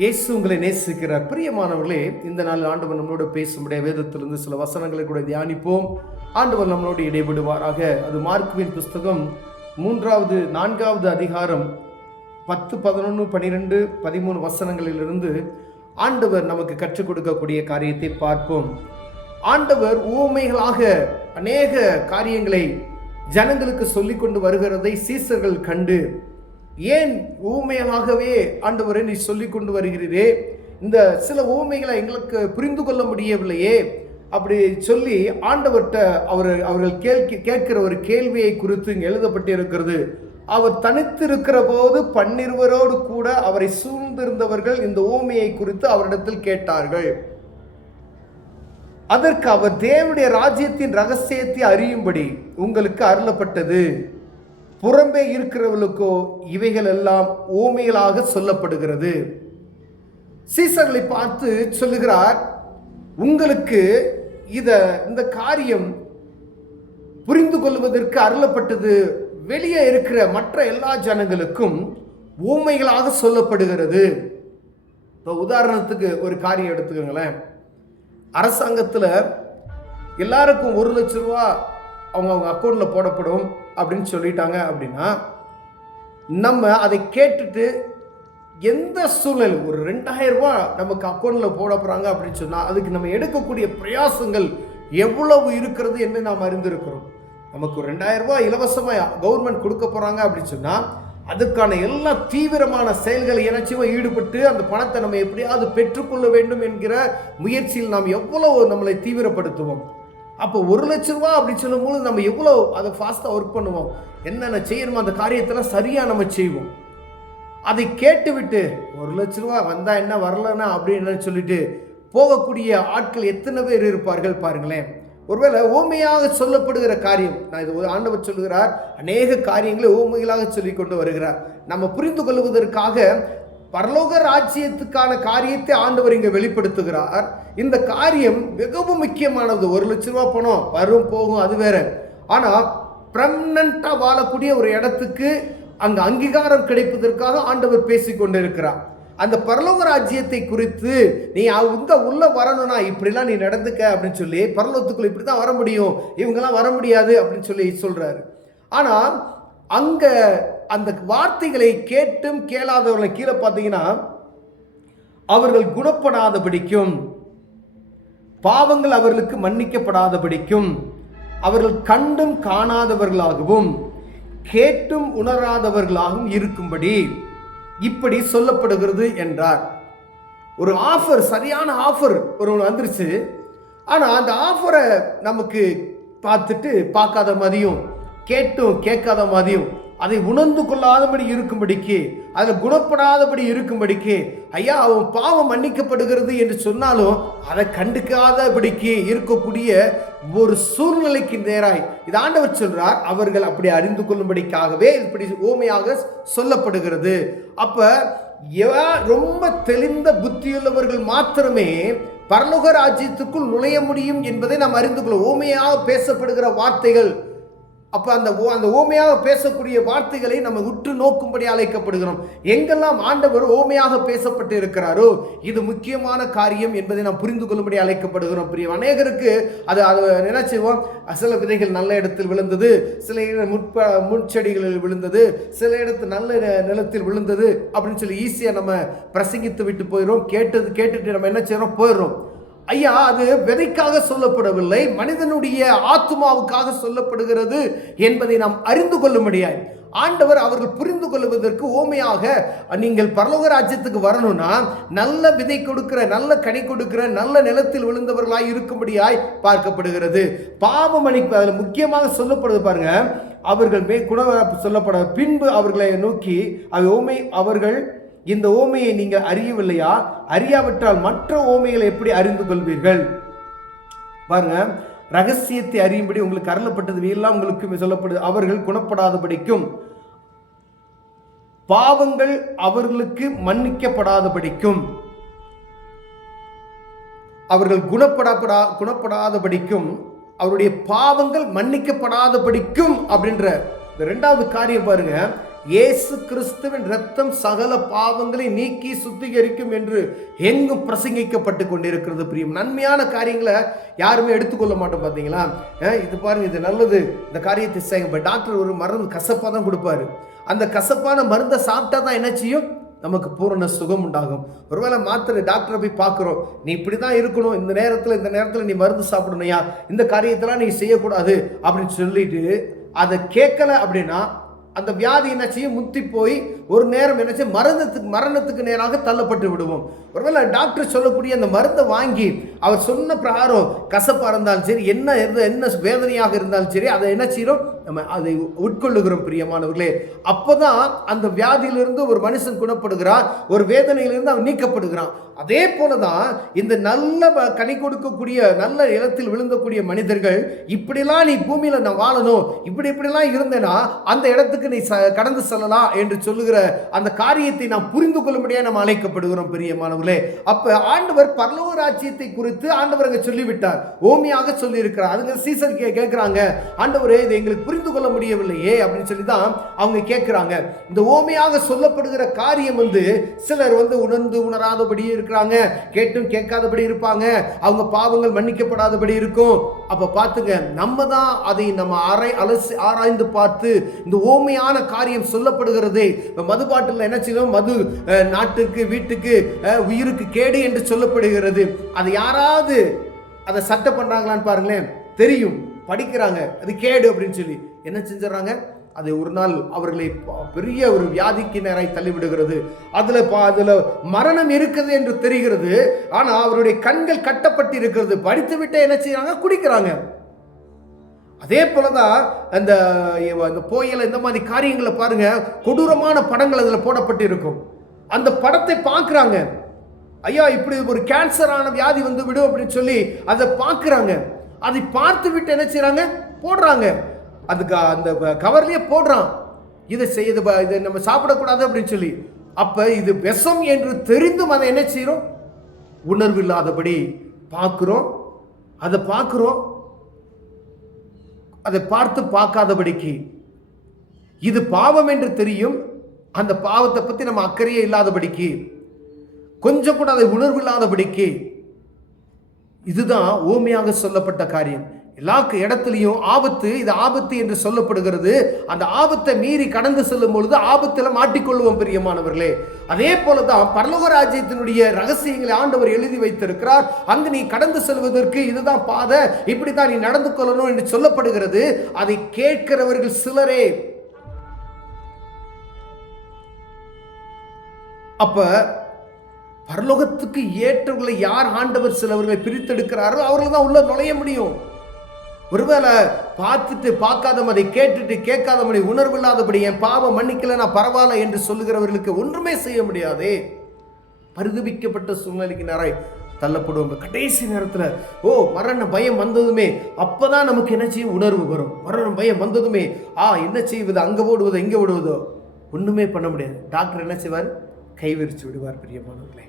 இயேசு உங்களை நேசிக்கிறார். பிரியமானவர்களே, இந்த நாள் ஆண்டவர் நம்மளோடு பேசும்படிய வேதத்திலிருந்து சில வசனங்களை கூட தியானிப்போம். ஆண்டவர் நம்மளோடு இடைபடுவாராக. அது மார்க்குவின் புஸ்தகம் 4வது அதிகாரம் 10, 11, 12, 13 வசனங்களிலிருந்து ஆண்டவர் நமக்கு கற்றுக் கொடுக்கக்கூடிய காரியத்தை பார்ப்போம். ஆண்டவர் உவமைகளாக அநேக காரியங்களை ஜனங்களுக்கு சொல்லிக் கொண்டு வருகிறதை சீசர்கள் கண்டு, ஏன் ஊமையாகவே ஆண்டவரை நீ சொல்லிக் கொண்டு வருகிறீரே, இந்த சில ஊமைகளை எங்களுக்கு புரிந்து கொள்ள முடியவில்லையே அப்படி சொல்லி ஆண்டவர்கிட்ட அவர்கள் கேட்கிற ஒரு கேள்வியை குறித்து இங்கே எழுதப்பட்டிருக்கிறது. அவர் தனித்திருக்கிற போது 12 கூட அவரை சூழ்ந்திருந்தவர்கள் இந்த ஊமையை குறித்து அவரிடத்தில் கேட்டார்கள். அதற்கு அவர், தேவனுடைய ராஜ்யத்தின் ரகசியத்தை அறியும்படி உங்களுக்கு அருளப்பட்டது, புறம்பே இருக்கிறவர்களுக்கோ இவைகள் எல்லாம் ஊமைகளாக சொல்லப்படுகிறது. சீசர்களை பார்த்து சொல்லுகிறார், உங்களுக்கு இந்த காரியம் புரிந்து கொள்வதற்கு அருளப்பட்டது வெளியே இருக்கிற மற்ற எல்லா ஜனங்களுக்கும் ஊமைகளாக சொல்லப்படுகிறது. இப்போ உதாரணத்துக்கு ஒரு காரியம் எடுத்துக்கோங்களேன். அரசாங்கத்தில் எல்லாருக்கும் 1 லட்சம் ரூபா அவங்க அக்கௌண்ட்டில் போடப்படும் அப்படின்னு சொல்லிட்டாங்க. அப்படின்னா நம்ம அதை கேட்டுட்டு எந்த சூழ்நிலை ஒரு 2000 ரூபா நமக்கு அக்கௌண்ட்டில் போட போகிறாங்க அப்படின்னு சொன்னால் அதுக்கு நம்ம எடுக்கக்கூடிய பிரயாசங்கள் எவ்வளவு இருக்கிறது என்று நாம் அறிந்திருக்கிறோம். நமக்கு 2000 ரூபா இலவசமாக கவர்மெண்ட் கொடுக்க போகிறாங்க அப்படின்னு சொன்னால் அதுக்கான எல்லா தீவிரமான செயல்களை எனச்சும் ஈடுபட்டு அந்த பணத்தை நம்ம எப்படியாவது பெற்றுக்கொள்ள வேண்டும் என்கிற முயற்சியில் நாம் எவ்வளவு நம்மளை தீவிரப்படுத்துவோம். அப்போ 1 லட்சம் ரூபா அப்படின்னு சொல்லும்போது நம்ம எவ்வளோ அதை ஃபாஸ்ட்டாக ஒர்க் பண்ணுவோம், என்னென்ன செய்யணுமோ அந்த காரியத்தெல்லாம் சரியாக நம்ம செய்வோம். அதை கேட்டுவிட்டு 1 லட்சம் ரூபா வந்தால் என்ன வரலன்னா அப்படின்னு சொல்லிட்டு போகக்கூடிய ஆட்கள் எத்தனை பேர் இருப்பார்கள் பாருங்களேன். ஒருவேளை ஊமையாக சொல்லப்படுகிற காரியம், நான் இது ஆண்டவர் சொல்லுகிறார், அநேக காரியங்களை ஊமைகளாக சொல்லி கொண்டு வருகிறார். நம்ம புரிந்து கொள்வதற்காக பரலோக ராஜ்யத்துக்கான காரியத்தை ஆண்டவர் இங்கே வெளிப்படுத்துகிறார். இந்த காரியம் மிகவும் முக்கியமானது. 1 லட்சம் ரூபா பணம் வரும் போகும் அது வேற. ஆனால் பெர்மனண்டா வாழக்கூடிய ஒரு இடத்துக்கு அங்கே அங்கீகாரம் கிடைப்பதற்காக ஆண்டவர் பேசி கொண்டிருக்கிறார். அந்த பரலோக ராஜ்யத்தை குறித்து நீ அவங்க உள்ள வரணும்னா இப்படிலாம் நீ நடந்துக்க அப்படின்னு சொல்லி, பரலோகத்துக்குள்ள இப்படி தான் வர முடியும், இவங்கெல்லாம் வர முடியாது அப்படின்னு சொல்லி சொல்றாரு. ஆனால் அங்கே அந்த வார்த்தைகளை கேட்டும் கேளாதவர்களை கீழே பார்த்தீங்கன்னா, அவர்கள் குணப்படாதபடிக்கும், பாவங்கள் அவர்களுக்கு மன்னிக்கப்படாதபடிக்கும், அவர்கள் கண்டும் காணாதவர்களாகவும் கேட்டும் உணராதவர்களாகவும் இருக்கும்படி இப்படி சொல்லப்படுகிறது என்றார். ஒரு ஆஃபர், சரியான ஆஃபர் ஒரு வந்துருச்சு. ஆனால் அந்த ஆஃபரை நமக்கு பார்க்காத மாதிரியும் கேட்டும் கேட்காத மாதிரியும் அதை உணர்ந்து கொள்ளாதபடி இருக்கும்படிக்கு, அதில் குணப்படாதபடி இருக்கும்படிக்கு, ஐயா அவன் பாவம் மன்னிக்கப்படுகிறது என்று சொன்னாலும் அதை கண்டுக்காதபடிக்கு இருக்கக்கூடிய ஒரு சூழ்நிலைக்கு நேராய் இது ஆண்டவர் சொல்றார். அவர்கள் அப்படி அறிந்து கொள்ளும்படிக்காகவே இப்படி ஊமையாக சொல்லப்படுகிறது. அப்ப ரொம்ப தெளிந்த புத்தியுள்ளவர்கள் மாத்திரமே பரலோக ராஜ்யத்துக்குள் நுழைய முடியும் என்பதை நாம் அறிந்து கொள்ள. ஊமையாக பேசப்படுகிற வார்த்தைகள், அப்போ அந்த ஓமையாக பேசக்கூடிய வார்த்தைகளை நம்ம உற்று நோக்கும்படி அழைக்கப்படுகிறோம். எங்கெல்லாம் ஆண்டவர் ஓமையாக பேசப்பட்டு இருக்கிறாரோ இது முக்கியமான காரியம் என்பதை நாம் புரிந்து கொள்ளும்படி அழைக்கப்படுகிறோம். பிரியம் அநேகருக்கு அது என்ன செய்வோம், சில விதைகள் நல்ல இடத்தில் விழுந்தது, சில முட்செடிகளில் விழுந்தது, சில இடத்து நல்ல நிலத்தில் விழுந்தது அப்படின்னு சொல்லி ஈஸியாக நம்ம பிரசங்கித்து விட்டு போயிடும். கேட்டுட்டு நம்ம என்ன செய்யறோம், போயிடுறோம். ஐயா, அது விதைக்காக சொல்லப்படவில்லை, மனிதனுடைய ஆத்மாவுக்காக சொல்லப்படுகிறது என்பதை நாம் அறிந்து கொள்ள முடியாது. ஆண்டவர் அவர்கள் புரிந்து கொள்வதற்கு ஓமையாக, நீங்கள் பரலோக ராஜ்யத்துக்கு வரணும்னா நல்ல விதை கொடுக்கிற, நல்ல கனி கொடுக்கிற, நல்ல நிலத்தில் விழுந்தவர்களாய் இருக்கும்படியாய் பார்க்கப்படுகிறது. பாவம் மன்னிப்பு அதில் முக்கியமாக சொல்லப்படுது பாருங்க. அவர்கள் சொல்லப்பட பின்பு அவர்களை நோக்கி அவர்கள் இந்த ஓமையை நீங்கள் அறியவில்லையா? அறியாவிட்டால் மற்ற ஓமைகளை எப்படி அறிந்து கொள்வீர்கள்? பாருங்க, ரகசியத்தை அறியும்படி உங்களுக்கு அருளப்பட்டது எல்லாம் உங்களுக்கு சொல்லப்படுது. அவர்கள் குணப்படாதபடிக்கும், பாவங்கள் அவர்களுக்கு மன்னிக்கப்படாதபடிக்கும், அவர்கள் குணப்படாதபடிக்கும், அவருடைய பாவங்கள் மன்னிக்கப்படாதபடிக்கும் அப்படின்ற 2வது காரியம் பாருங்க. இயேசு கிறிஸ்துவின் இரத்தம் சகல பாவங்களை நீக்கி சுத்திகரிக்கும் என்று எங்கும் பிரசங்கிக்கப்பட்டு கொண்டிருக்கிறது. பிரியம், நன்மையான காரியங்களை யாருமே எடுத்துக்கொள்ள மாட்டோம். பார்த்தீங்களா, இது பாருங்க, இது நல்லது, இந்த காரியத்தை செய்யுங்க. டாக்டர் ஒரு மருந்து கசப்பாக தான் கொடுப்பாரு. அந்த கசப்பான மருந்தை சாப்பிட்டா தான் என்ன செய்யும்? நமக்கு பூரண சுகம் உண்டாகும். ஒருவேளை மாத்திரை டாக்டரை போய் பார்க்குறோம், நீ இப்படி தான் இருக்கணும், இந்த நேரத்தில் நீ மருந்து சாப்பிடணுயா, இந்த காரியத்தெல்லாம் நீ செய்யக்கூடாது அப்படின்னு சொல்லிட்டு அதை கேட்கல அப்படின்னா அந்த வியாதி என்ன செய்யும்? முத்தி போய் ஒரு நேரம் என்ன செய்யும்? மரணத்துக்கு நேராக தள்ளப்பட்டு விடுவோம். ஒருவேளை டாக்டர் சொல்லக்கூடிய அந்த மருந்தை வாங்கி அவர் சொன்ன பிரகாரம் கசப்பாக இருந்தாலும் சரி, என்ன வேதனையாக இருந்தாலும் சரி, அதை என்ன செய்யறோம்? நம்ம அதை உட்கொள்ளுகிறோம். பிரியமானவர்களே, அப்போதான் அந்த வியாதியிலிருந்து ஒரு மனுஷன் குணப்படுகிறான், ஒரு வேதனையிலிருந்து அவன் நீக்கப்படுகிறான். அதே போலதான் இந்த நல்ல கனி கொடுக்கக்கூடிய நல்ல இடத்தில் விழுந்தக்கூடிய மனிதர்கள், இப்படிலாம் நீ பூமியில நான் வாழணும், இப்படிலாம் இருந்தேன்னா அந்த இடத்துக்கு நீ கடந்து செல்லலாம் என்று சொல்லுகிற அந்த காரியத்தை நாம் புரிந்து கொள்ளும்படியாக நாம் அழைக்கப்படுகிறோம். பிரியமானவர்களே, அப்ப ஆண்டவர் பரலோக ராஜ்யத்தை குறித்து ஆண்டவர் அங்க சொல்லிவிட்டார், ஓமியாக சொல்லி இருக்கிறார். அதுங்க சீசர் கேட்கிறாங்க, ஆண்டவரே இதை எங்களுக்கு புரிந்து கொள்ள முடியவில்லையே அப்படின்னு சொல்லி தான் அவங்க கேட்கிறாங்க. இந்த ஓமியாக சொல்லப்படுகிற காரியம் சிலர் உணராதபடி இருக்கிறாங்க, கேட்டும் கேட்காதபடி இருப்பாங்க, அவங்க பாவங்கள் மன்னிக்கப்படாதபடி இருக்கும். அப்ப பாத்துங்க, நம்ம தான் அதை நம்ம ஆராய்ந்து பார்த்து இந்த ஓமையான காரியம் சொல்லப்படுகிறது. மதுபாட்டில் என்ன செய்யணும்? மது நாட்டுக்கு வீட்டுக்கு உயிருக்கு கேடு என்று சொல்லப்படுகிறது. அது யாராவது அதை சட்டை பண்றாங்களான்னு பாருங்களேன், தெரியும், படிக்கிறாங்க, அது கேடு அப்படின்னு சொல்லி என்ன செஞ்சாங்க? அது ஒரு நாள் அவர்களை பெரிய ஒரு வியாதிக்கு நேராய் தள்ளிவிடுகிறது. அதுல மரணம் இருக்குது என்று தெரிகிறது. ஆனா அவருடைய கண்கள் கட்டப்பட்டு இருக்கிறது. படித்து விட்டு என்ன செய்யறாங்க? குடிக்கிறாங்க. அதே போலதான் அந்த போயல இந்த மாதிரி காரியங்களை பாருங்க, கொடூரமான படங்கள் அதுல போடப்பட்டு இருக்கும். அந்த படத்தை பார்க்கிறாங்க, ஐயா இப்படி ஒரு கேன்சரான வியாதி விடும் அப்படின்னு சொல்லி அதை பார்க்கிறாங்க. அதை பார்த்து விட்டு என்ன செய்யறாங்க? போடுறாங்க, அதுக்கு அந்த கவர்லயே போடுறான், இதை நம்ம சாப்பிடக்கூடாது அப்படின்னு சொல்லி. அப்ப இது விஷம் என்று தெரிந்தும் அதை என்ன செய்யறோம்? உணர்வு இல்லாதபடி பார்க்கிறோம். அதை பார்த்து பார்க்காதபடிக்கு, இது பாவம் என்று தெரியும், அந்த பாவத்தை பத்தி நம்ம அக்கறையே இல்லாதபடிக்கு, கொஞ்சம் கூட அதை உணர்வு இல்லாதபடிக்கு, இதுதான் ஓமையாக சொல்லப்பட்ட காரியம். எல்லா இடத்துலையும் ஆபத்து, இது ஆபத்து என்று சொல்லப்படுகிறது. அந்த ஆபத்தை மீறி கடந்து செல்லும் பொழுது ஆபத்தில் மாட்டிக்கொள்வோம். பிரியமானவர்களே, அதே போலதான் பரலோக ராஜ்யத்தினுடைய ரகசியங்களை ஆண்டவர் எழுதி வைத்திருக்கிறார். அங்கு நீ கடந்து செல்வதற்கு இதுதான் பாதை, இப்படித்தான் நீ நடந்து கொள்ளணும் என்று சொல்லப்படுகிறது. அதை கேட்கிறவர்கள் சிலரே. அப்ப பரலோகத்துக்கு ஏற்றவர்களை யார் ஆண்டவர் சிலவர்களை பிரித்தெடுக்கிறாரோ அவர்கள் தான் உள்ள நுழைய முடியும். ஒருவேளை பார்த்துட்டு பார்க்காத மாதிரி, கேட்டுட்டு கேட்காத மாதிரி, உணர்வு இல்லாதபடி என் பாவம் மன்னிக்கல நான் பரவாயில்ல என்று சொல்லுகிறவர்களுக்கு ஒன்றுமே செய்ய முடியாதே. பரிதபிக்கப்பட்ட சூழ்நிலைக்கு நேராய் தள்ளப்படுவாங்க. கடைசி நேரத்தில் மரண பயம் வந்ததுமே அப்பதான் நமக்கு என்ன செய்யும்? உணர்வு வரும். மரண பயம் வந்ததுமே என்ன செய்வது? அங்கே ஓடுவதோ இங்கே ஓடுவதோ ஒன்றுமே பண்ண முடியாது. டாக்டர் என்ன செய்வார்? கைவிரிச்சு விடுவார். பிரியமானவர்களே,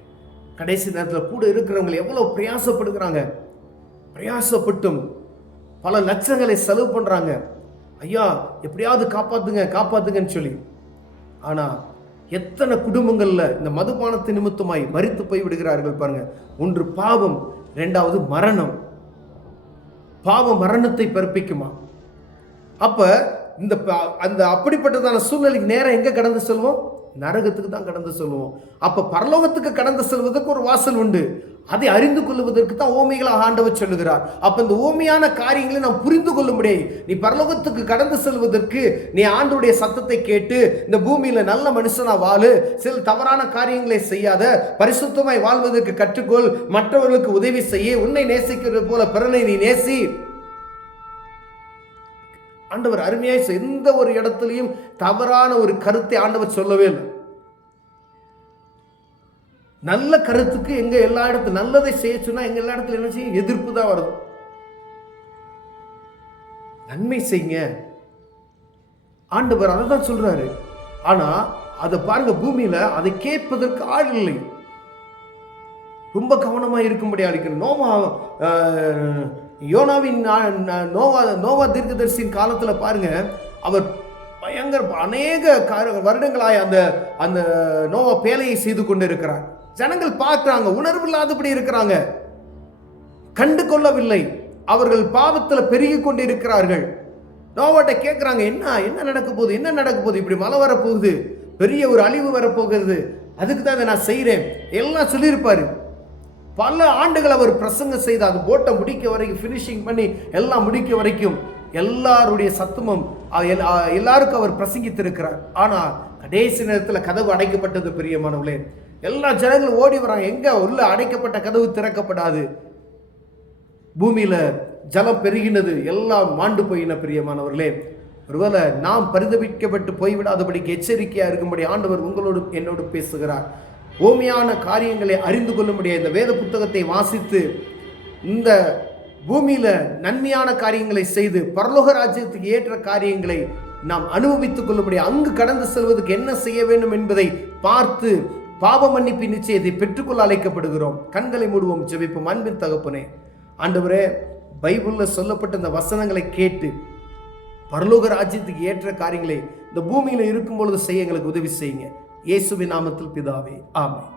கடைசி நேரத்தில் கூட இருக்கிறவங்க எவ்வளோ பிரயாசப்படுகிறாங்க. பிரயாசப்பட்டும் பல லட்சங்களை செலவு பண்றாங்க. ஐயா எப்படியாவது காப்பாத்துங்கன்னு சொல்லி. ஆனா எத்தனை குடும்பங்கள்ல இந்த மதுபானத்தின் நிமித்தமாய் மரித்து போய் விடுகிறார்கள் பாருங்க. ஒன்று பாவம், இரண்டாவது மரணம். பாவம் மரணத்தை பிறப்பிக்குமா? அப்ப அந்த அப்படிப்பட்டதான சூழ்நிலைக்கு நேரம் எங்க கடந்து செல்வோம்? நரகத்துக்கு தான் கடந்து செல்வோம். அப்ப பரலோகத்துக்கு கடந்து செல்வதற்கு ஒரு வாசல் உண்டு. அதை அறிந்து கொள்வதற்கு தான் ஓமைகளாக ஆண்டவர் சொல்லுகிறார். அப்ப இந்த ஓமையான காரியங்களை நாம் புரிந்து கொள்ளும்படி, நீ பரலோகத்துக்கு கடந்து செல்வதற்கு நீ ஆண்டவருடைய சத்தத்தை கேட்டு இந்த பூமியில நல்ல மனுஷனா வாழு, சில தவறான காரியங்களை செய்யாத, பரிசுத்தமாய் வாழ்வதற்கு கற்றுக்கொள், மற்றவர்களுக்கு உதவி செய்ய, உன்னை நேசிக்கிறது போல பிறனை நீ நேசி. ஆண்டவர் அருமையாய் எந்த ஒரு இடத்துலையும் தவறான ஒரு கருத்தை ஆண்டவர் சொல்லவே இல்லை. நல்ல கருத்துக்கு எங்க எல்லா இடத்துல நல்லதை செய்ய சொன்னா எங்க எல்லா இடத்துல என்ன செய்யும்? எதிர்ப்பு தான் வருது. நன்மை செய்யுங்க, ஆண்டவர் அதை தான் சொல்றாரு. ஆனா அதை பாருங்க, பூமியில அதை கேட்பதற்கு ஆள் இல்லை. ரொம்ப கவனமா இருக்கும்படி அளிக்கணும். யோனாவின் நோவா தீர்க்கதரிசியின் காலத்துல பாருங்க, அவர் பயங்கர அநேக வருடங்களாய் அந்த அந்த நோவா பேழையை செய்து கொண்டு இருக்கிறார். ஜனங்கள் பார்க்கிறாங்க, உணர்வு இல்லாதபடி இருக்கிறாங்க, கண்டு கொள்ளவில்லை. அவர்கள் பாவத்தில் பெருகி கொண்டு இருக்கிறார்கள். நோவாட்ட கேட்கிறாங்க, என்ன நடக்க போகுது, என்ன நடக்க போகுது, இப்படி மழை வரப்போகுது, பெரிய ஒரு அழிவு வரப்போகிறது, அதுக்கு தான் நான் செய்கிறேன் எல்லாம் சொல்லியிருப்பாரு. பல ஆண்டுகள் அவர் பிரசங்கம் செய்து அது போட்டை முடிக்க வரைக்கும், ஃபினிஷிங் பண்ணி எல்லாம் முடிக்க வரைக்கும் எல்லாருடைய சத்தமும் எல்லாருக்கும் அவர் பிரசங்கித்திருக்கிறார். ஆனால் கடைசி நேரத்தில் கதவு அடைக்கப்பட்டது. பிரியமானவர்களே, எல்லா ஜனங்களும் ஓடி வராங்க, எங்க உள்ள அடைக்கப்பட்ட கதவு திறக்கப்படாது. பூமியில ஜலம் பெருகினது, எல்லாம் மாண்டு போயின. பிரியமானவர்களே, ஒருவேளை நாம் பரிதபிக்கப்பட்டு போய்விடாதபடிக்கு எச்சரிக்கையா இருக்கும்படி ஆண்டவர் உங்களோடு என்னோடு பேசுகிறார். ஓமையான காரியங்களை அறிந்து கொள்ளும்படி இந்த வேத புத்தகத்தை வாசித்து இந்த பூமியில நன்மையான காரியங்களை செய்து பரலோக ராஜ்யத்துக்கு ஏற்ற காரியங்களை நாம் அனுபவித்துக் கொள்ளும்படி, அங்கு கடந்து செல்வதற்கு என்ன செய்ய வேண்டும் என்பதை பார்த்து பாவ மன்னிப்பு நிச்சயத்தை பெற்றுக்கொள்ள அழைக்கப்படுகிறோம். கண்களை மூடுவோம், ஜெபிப்போம். அன்பின் தகப்பனே, ஆண்டவரே, பைபிள்ல சொல்லப்பட்ட இந்த வசனங்களை கேட்டு பரலோக ராஜ்யத்துக்கு ஏற்ற காரியங்களை இந்த பூமியில இருக்கும் பொழுது செய்ய எங்களுக்கு உதவி செய்யுங்க. இயேசுவின் நாமத்தில் பிதாவே, ஆமென்.